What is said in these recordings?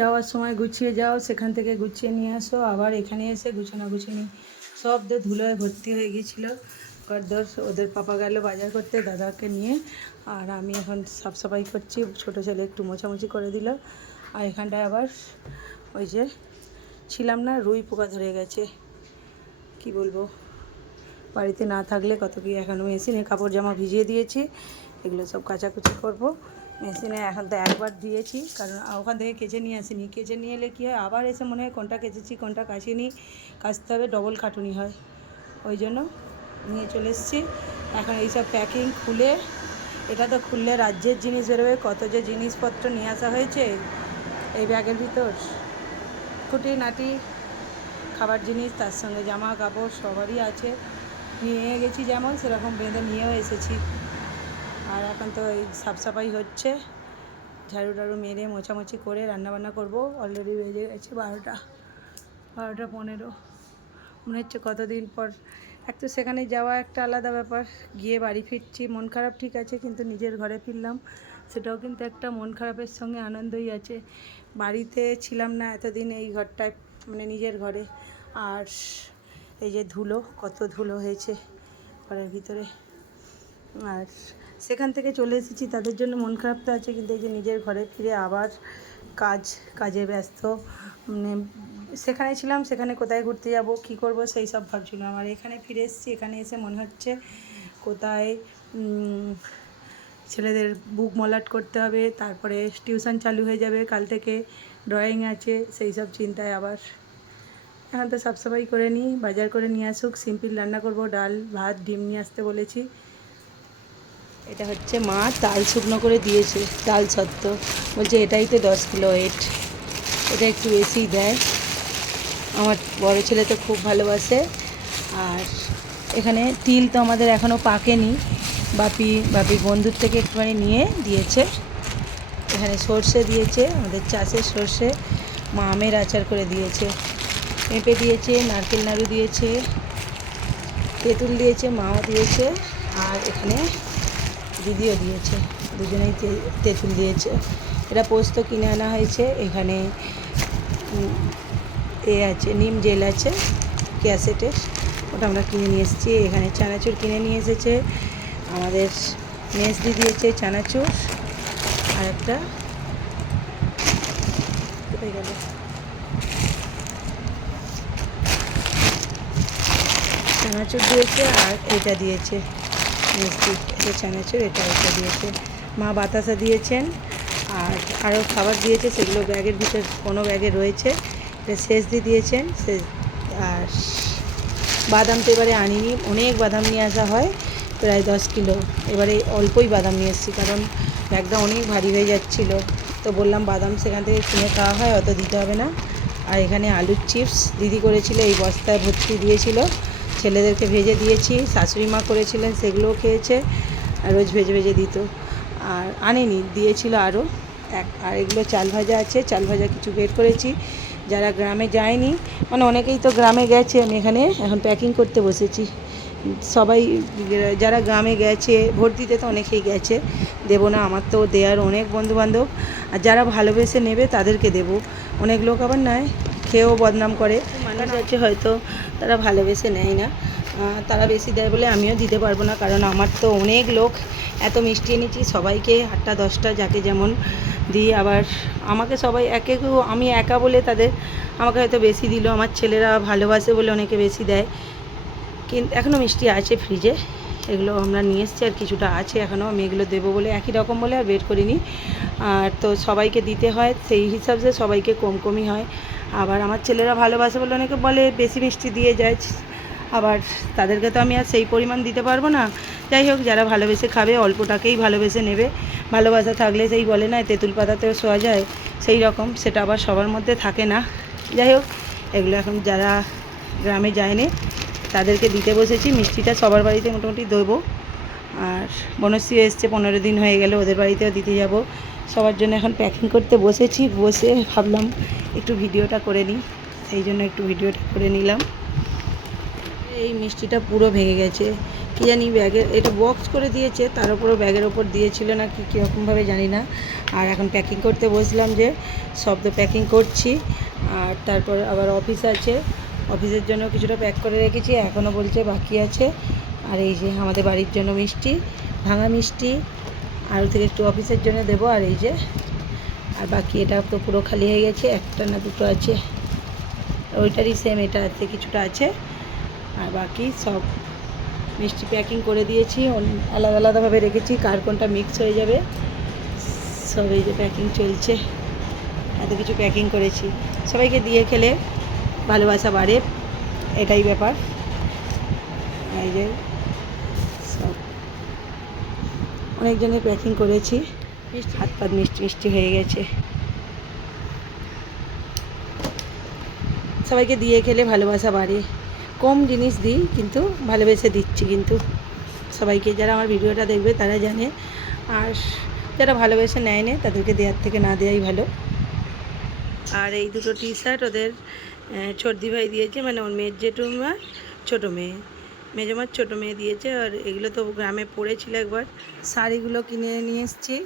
যাওয়ার সময় গুছিয়ে যাও, সেখান থেকে গুছিয়ে নিয়ে আসো, আবার এখানে এসে গুছানো গুছিয়ে সব ধুলোয় ভর্তি হয়ে গিয়েছিলো। ঘরদোর ওদের পাপা গেল বাজার করতে দাদাকে নিয়ে, আর আমি এখন সাফ সাফাই করছি। ছোটো ছেলে একটু মোছামুছি করে দিল। আর এখানটায় আবার ওই যে ছিলাম না, রুই পোকা ধরে গেছে। কি বলবো, বাড়িতে না থাকলে কত কি। এখনও মেশিনে কাপড় জামা ভিজিয়ে দিয়েছি, এগুলো সব কাচাকুচি করব। মেশিনে এখন তো একবার দিয়েছি, কারণ ওখান থেকে কেচে নিয়ে আসিনি। কেচে নিয়ে এলে কী হয়, আবার এসে মনে হয় কোনটা কেচেছি কোনটা কাচিনি, কাচতে হবে, ডবল খাটুনি হয়। ওই জন্য নিয়ে চলে এসেছি। এখন এইসব প্যাকিং খুলে, এটা তো খুললে রাজ্যের জিনিস বেরোবে। কত যে জিনিসপত্র নিয়ে আসা হয়েছে এই ব্যাগের ভিতর, খুঁটিনাটি খাবার জিনিস, তার সঙ্গে জামা কাপড় সবারই আছে। নিয়ে গেছি যেমন সেরকম বেঁধে নিয়েও এসেছি। আর এখন তো এই সাফ সাফাই হচ্ছে, ঝাড়ু টাড়ু মেরে মোছামুছি করে রান্নাবান্না করব। অলরেডি বেজে গেছে 12টা 15। মনে হচ্ছে কতদিন পর। এক তো সেখানে যাওয়া একটা আলাদা ব্যাপার, গিয়ে বাড়ি ফিরছি, মন খারাপ ঠিক আছে, কিন্তু নিজের ঘরে ফিরলাম, সেটাও কিন্তু একটা মন খারাপের সঙ্গে আনন্দই আছে। বাড়িতে ছিলাম না এতদিন এই ঘরটায়, মানে নিজের ঘরে। আর এই যে ধুলো, কত ধুলো হয়েছে ঘরের ভিতরে। আর সেখান থেকে চলে এসেছি, তাদের জন্য মন খারাপ তো আছে, কিন্তু এই যে নিজের ঘরে ফিরে আবার কাজে ব্যস্ত। মানে সেখানে ছিলাম, সেখানে কোথায় ঘুরতে যাব, কি করব, সেই সব ভাবছিলাম। আর এখানে ফিরে এসেছি, এখানে এসে মনে হচ্ছে কোথায় ছেলেদের বুক মলাট করতে হবে, তারপরে টিউশন চালু হয়ে যাবে কাল থেকে, ড্রয়িং আছে, সেই সব চিন্তায় আবার। এখন তো সাফসাফাই করে নিই, বাজার করে নিয়ে আসুক, সিম্পল রান্না করব, ডাল ভাত ডিম নিয়ে আসতে বলেছি। এটা হচ্ছে মা তাল শুকনো করে দিয়েছে, তাল সত্ত্ব, বলছে এটাই তো 10 কিলো ওয়েট, এটা একটু বেশি দেয়। আমার বড় ছেলে তো খুব ভালোবাসে। আর এখানে তিল তো আমাদের এখনও পাকেনি, বাপি বন্ধুর থেকে একটুখানি নিয়ে দিয়েছে। এখানে সর্ষে দিয়েছে, আমাদের চাষের সর্ষে। মা আমের আচার করে দিয়েছে, পেঁপে দিয়েছে, নারকেল নাড়ু দিয়েছে, তেঁতুল দিয়েছে, মাও দিয়েছে, আর এখানে দিদিও দিয়েছে, দুজনেই তেঁতুল দিয়েছে। এটা পোস্ত কিনে আনা হয়েছে। এখানে আছে নিম জেল আছে ক্যাসেটের, ওটা আমরা কিনে নিয়ে এসেছি। এখানে চানাচুর কিনে নিয়ে এসেছে আমাদের মেজদি, দিয়েছে চানাচুর। আর একটা কোথায় গেল, চানাচুর দিয়েছে, আর এটা দিয়েছে মিষ্টি, এটা চানাচুর, এটা দিয়েছে। মা বাতাসা দিয়েছেন, আর আরও খাবার দিয়েছে, সেগুলো ব্যাগের ভিতর কোনো ব্যাগে রয়েছে। এটা শেষ দিয়ে দিয়েছেন আর বাদাম তো এবারে আনিনি, অনেক বাদাম নিয়ে আসা হয়, প্রায় 10 কিলো। এবারে অল্পই বাদাম নিয়ে এসেছি, কারণ ব্যাগটা অনেক ভারী হয়ে যাচ্ছিলো। তো বললাম বাদাম সেখান থেকে কিনে খাওয়া হয়, অত দিতে হবে না। আর এখানে আলুর চিপস দিদি করেছিল, এই বস্তায় ভর্তি দিয়েছিল, ছেলেদেরকে ভেজে দিয়েছি, শাশুড়ি মা করেছিলেন, সেগুলোও খেয়েছে, আর রোজ ভেজে ভেজে দিত। আর আনেনি, দিয়েছিল আরও আর এগুলো চাল ভাজা আছে, চাল ভাজা কিছু বের করেছি। যারা গ্রামে যায়নি, মানে অনেকেই তো গ্রামে গেছে, আমি এখানে এখন প্যাকিং করতে বসেছি। সবাই যারা গ্রামে গেছে, ভোট দিতে তো অনেকেই গেছে, দেবো না, আমার তো দেওয়ার অনেক বন্ধুবান্ধব। আর যারা ভালোবেসে নেবে তাদেরকে দেবো। অনেক লোক আবার নয়, খেয়েও বদনাম করে, মানুষ আছে হয়তো তারা ভালোবেসে নেয় না, তারা বেশি দেয় বলে আমিও দিতে পারবো না, কারণ আমার তো অনেক লোক। এত মিষ্টি এনেছি, সবাইকে 8টা 10টা যাকে যেমন দিই। আবার আমাকে সবাই আমি একা বলে তাদের আমাকে হয়তো বেশি দিল, আমার ছেলেরা ভালোবাসে বলে অনেকে বেশি দেয়। কিন্তু এখনও মিষ্টি আছে ফ্রিজে, এগুলো আমরা নিয়ে এসেছি, আর কিছুটা আছে এখনও, আমি এগুলো দেবো বলে একই রকম বলে আর বের করিনি। আর তো সবাইকে দিতে হয়, সেই হিসাবে সবাইকে কম কমই হয়। আবার আমার ছেলেরা ভালোবাসে বলে অনেকে বলে বেশি মিষ্টি দিয়ে যায়, আবার তাদেরকে তো আমি আর সেই পরিমাণ দিতে পারবো না। যাই হোক, যারা ভালোবেসে খাবে অল্পটাকেই ভালোবেসে নেবে। ভালোবাসা থাকলে সেই বলে না তেঁতুল পাতাতেও শোয়া যায়, সেই রকম, সেটা আবার সবার মধ্যে থাকে না। যাই হোক, এগুলো এখন যারা গ্রামে যায়নি তাদেরকে দিতে বসেছি। মিষ্টিটা সবার বাড়িতে মোটামুটি দেবো। আর বনশ্রী এসছে, 15 দিন হয়ে গেল, ওদের বাড়িতেও দিতে যাব। সবার জন্য এখন প্যাকিং করতে বসেছি, বসে ভাবলাম একটু ভিডিওটা করে নিই, সেই জন্য একটু ভিডিওটা করে নিলাম। এই মিষ্টিটা পুরো ভেঙে গেছে, কী জানি ব্যাগের এটা বক্স করে দিয়েছে, তার উপরও ব্যাগের ওপর দিয়েছিল না কি কীরকমভাবে জানি না। আর এখন প্যাকিং করতে বসলাম, যে সব তো প্যাকিং করছি। আর তারপর আবার অফিস আছে, অফিসের জন্য কিছুটা প্যাক করে রেখেছি, এখনও বলছে বাকি আছে। আর এই যে আমাদের বাড়ির জন্য মিষ্টি, ভাঙা মিষ্টি, আরও থেকে একটু অফিসের জন্য দেবো। আর এই যে আর বাকি এটা তো পুরো খালি হয়ে গেছে, একটা না দুটো আছে, ওইটারই সেম এটা আছে, কিছুটা আছে। আর বাকি সব মিষ্টি প্যাকিং করে দিয়েছি, আলাদা আলাদাভাবে রেখেছি, কার কোনটা মিক্স হয়ে যাবে। সব এই যে প্যাকিং চলছে, এত কিছু প্যাকিং করেছি। সবাইকে দিয়ে খেলে ভালোবাসা বাড়ে, এটাই ব্যাপার। এই যে সব অনেকজনের প্যাকিং করেছি, হাত পাত মিষ্টি মিষ্টি হয়ে গেছে। সবাইকে দিয়ে খেলে ভালোবাসা বাড়ে, কম জিনিস দিই কিন্তু ভালোবেসে দিচ্ছি কিন্তু সবাইকে। যারা আমার ভিডিওটা দেখবে তারা জানে, আর যারা ভালোবেসে নেয় না তাদেরকে দেওয়ার থেকে না দেওয়াই ভালো। আর এই দুটো টি শার্ট ওদের ছর্দি ভাই দিয়েছে, মানে ওর মেয়ের জেঠুমা, ছোটো মেয়ে, মেজমার ছোটো মেয়ে দিয়েছে। আর এগুলো তো গ্রামে পড়েছিল একবার। শাড়িগুলো কিনে নিয়ে এসেছি,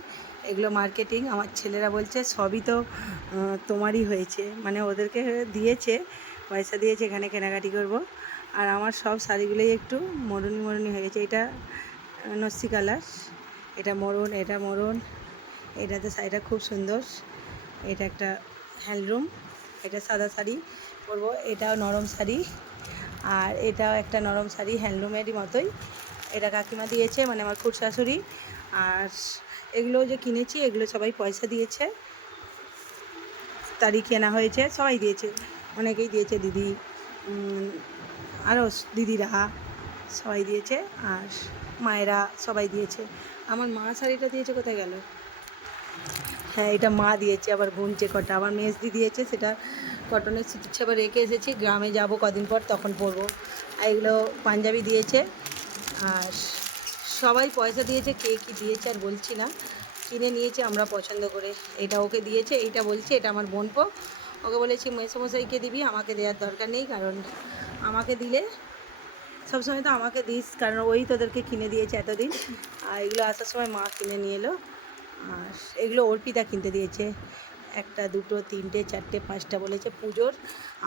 এগুলো মার্কেটিং। আমার ছেলেরা বলছে সবই তো তোমারই হয়েছে, মানে ওদেরকে দিয়েছে, পয়সা দিয়েছে, এখানে কেনাকাটি করব। আর আমার সব শাড়িগুলোই একটু মরুনি মরুনি হয়ে গেছে। এটা নস্যি কালার, এটা মরুন, এটা মরুন, এটাতে শাড়িটা খুব সুন্দর। এটা একটা হ্যান্ডলুম, এটা সাদা শাড়ি পরবো, এটাও নরম শাড়ি। আর এটাও একটা নরম শাড়ি, হ্যান্ডলুমেরই মতোই। এটা কাকিমা দিয়েছে, মানে আমার খুড় শাশুড়ি। আর এগুলো যে কিনেছি এগুলো সবাই পয়সা দিয়েছে, তারই কেনা হয়েছে, সবাই দিয়েছে, অনেকেই দিয়েছে, দিদি আরও দিদিরা সবাই দিয়েছে, আর মায়েরা সবাই দিয়েছে। আমার মা শাড়িটা দিয়েছে, কোথায় গেল? হ্যাঁ, এটা মা দিয়েছে, আবার বুনছে কটা। আমার মেজদি দিয়েছে, সেটা কটনের সিটিচ্ছে, আবার রেখে এসেছি, গ্রামে যাব কদিন পর তখন পরবো। আর এগুলো পাঞ্জাবি দিয়েছে। আর সবাই পয়সা দিয়েছে, কে কী দিয়েছে আর বলছি না, কিনে নিয়েছে আমরা পছন্দ করে। এটা ওকে দিয়েছে, এইটা বলছে এটা আমার বোনপো, ওকে বলেছি মেসোমশাইকে দিবি, আমাকে দেওয়ার দরকার নেই, কারণ আমাকে দিলে সবসময় তো আমাকে দিস, কারণ ওই তোদেরকে কিনে দিয়েছে এতদিন। আর এগুলো আসার সময় মা কিনে নিয়ে এলো। আর এগুলো অর্পিতা কিনতে দিয়েছে, একটা দুটো তিনটে চারটে পাঁচটা বলেছে পুজোর,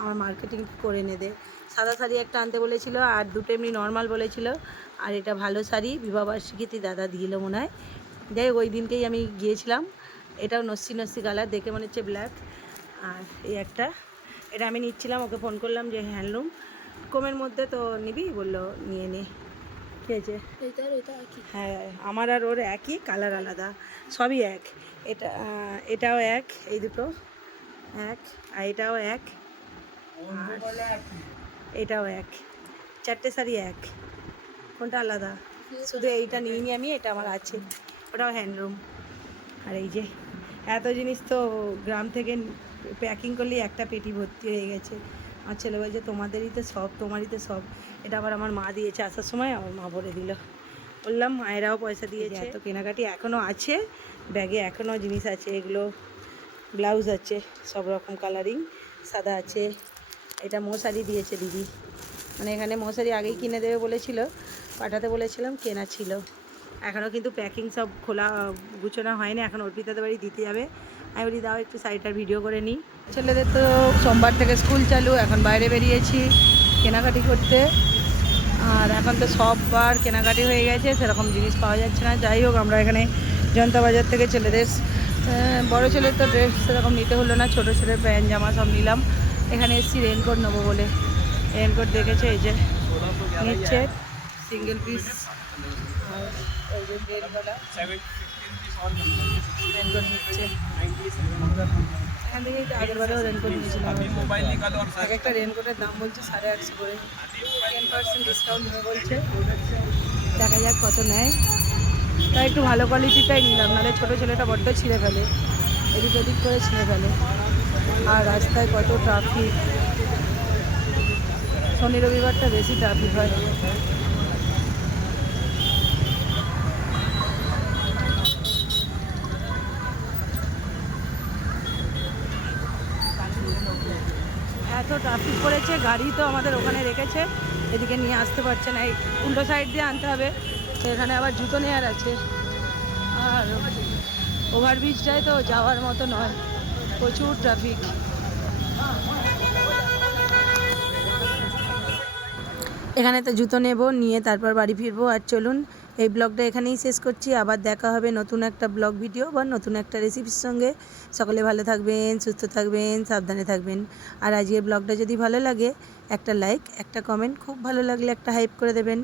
আমার মার্কেটিং করে এনে দে। সাদা শাড়ি একটা আনতে বলেছিল, আর দুটো এমনি নর্মাল বলেছিল। আর এটা ভালো শাড়ি, বিবাহবার্ষিকীতে দাদা দিয়েলো মনে হয়। যাই হোক, ওই দিনকেই আমি গিয়েছিলাম। এটাও নস্যি নস্যি কালার, দেখে মনে হচ্ছে ব্ল্যাক। আর এই একটা, এটা আমি নিচ্ছিলাম, ওকে ফোন করলাম যে হ্যান্ডলুম কমের মধ্যে তো নিবি, বললো নিয়ে নে। ঠিক আছে, হ্যাঁ, আমার আর ওর একই, কালার আলাদা, সবই এক। এটাও এক, এই দুটো এক, আর এটাও এক, আর এটাও এক, চারটে শাড়ি এক। কোনটা আলাদা? শুধু এইটা নিইনি আমি, এটা আমার আছে, ওটাও হ্যান্ডলুম। আর এই যে এত জিনিস তো গ্রাম থেকে প্যাকিং করলেই একটা পেটি ভর্তি হয়ে গেছে। আমার ছেলে বলছে তোমাদেরই তো সব, তোমারই তো সব। এটা আবার আমার মা দিয়েছে, আসার সময় আমার মা ভরে দিল। বললাম মায়েরাও পয়সা দিয়েছে। এত কেনাকাটি এখনও আছে, ব্যাগে এখনও জিনিস আছে। এগুলো ব্লাউজ আছে সব রকম কালারিং, সাদা আছে। এটা মশারি দিয়েছে দিদি, মানে এখানে মশারি আগেই কিনে দেবে বলেছিল, পাঠাতে বলেছিলাম, কেনা ছিল। এখনও কিন্তু প্যাকিং সব খোলা গুছোনো হয়নি, এখন অর্পিতাদের বাড়ি দিতে যাবে। আমি বলি দাও একটু শাড়িটার ভিডিও করে নিই। ছেলেদের তো সোমবার থেকে স্কুল চালু, এখন বাইরে বেরিয়েছি কেনাকাটি করতে। আর এখন তো সব বার কেনাকাটি হয়ে গেছে, সেরকম জিনিস পাওয়া যাচ্ছে না। যাই হোক, আমরা এখানে জনতা বাজার থেকে ছেলেদের, বড়ো ছেলের তো ড্রেস সেরকম নিতে হলো না, ছোটো ছেলের প্যান্ট জামা সব নিলাম। এখানে এসেছি রেনকোট নেবো বলে, রেনকোট দেখেছে, এই যে নিচ্ছে সিঙ্গেল পিস। আর এই যে রেনওয়ালা রেনকোট নিচ্ছে, এখান থেকে আগের বারেও রেনকোট নিয়েছিলাম। এক একটা রেনকোটের দাম বলছে 850 করে, 10% ডিসকাউন্ট নেবে বলছে। দেখা যাক কত নেয়। তাই একটু ভালো কোয়ালিটিটাই নিলাম, নাহলে ছোটো ছেলেটা বড্ড ছিঁড়ে ফেলে, এদিক ওদিক করে ছিঁড়ে ফেলে। আর রাস্তায় কত ট্রাফিক, শনি রবিবারটা বেশি ট্রাফিক হয়। এত ট্রাফিক পড়েছে, গাড়ি তো আমাদের ওখানে রেখেছে, এদিকে নিয়ে আসতে পারছে না, এই উল্টো সাইড দিয়ে আনতে হবে। তো এখানে আবার জুতো নেওয়ার আছে, আর ওভারব্রিজটায় তো যাওয়ার মতো নয়, প্রচুর ট্রাফিক। এখানে তো জুতো নেব, নিয়ে তারপর বাড়ি ফিরবো। আর চলুন এই ব্লগটা এখানেই শেষ করছি, আবার দেখা হবে নতুন একটা ব্লগ ভিডিও বা নতুন একটা রেসিপির সঙ্গে। সকলে ভালো থাকবেন, সুস্থ থাকবেন, সাবধানে থাকবেন। আর আজকের ব্লগটা যদি ভালো লাগে একটা লাইক, একটা কমেন্ট, খুব ভালো লাগলে একটা হাইপ করে দেবেন।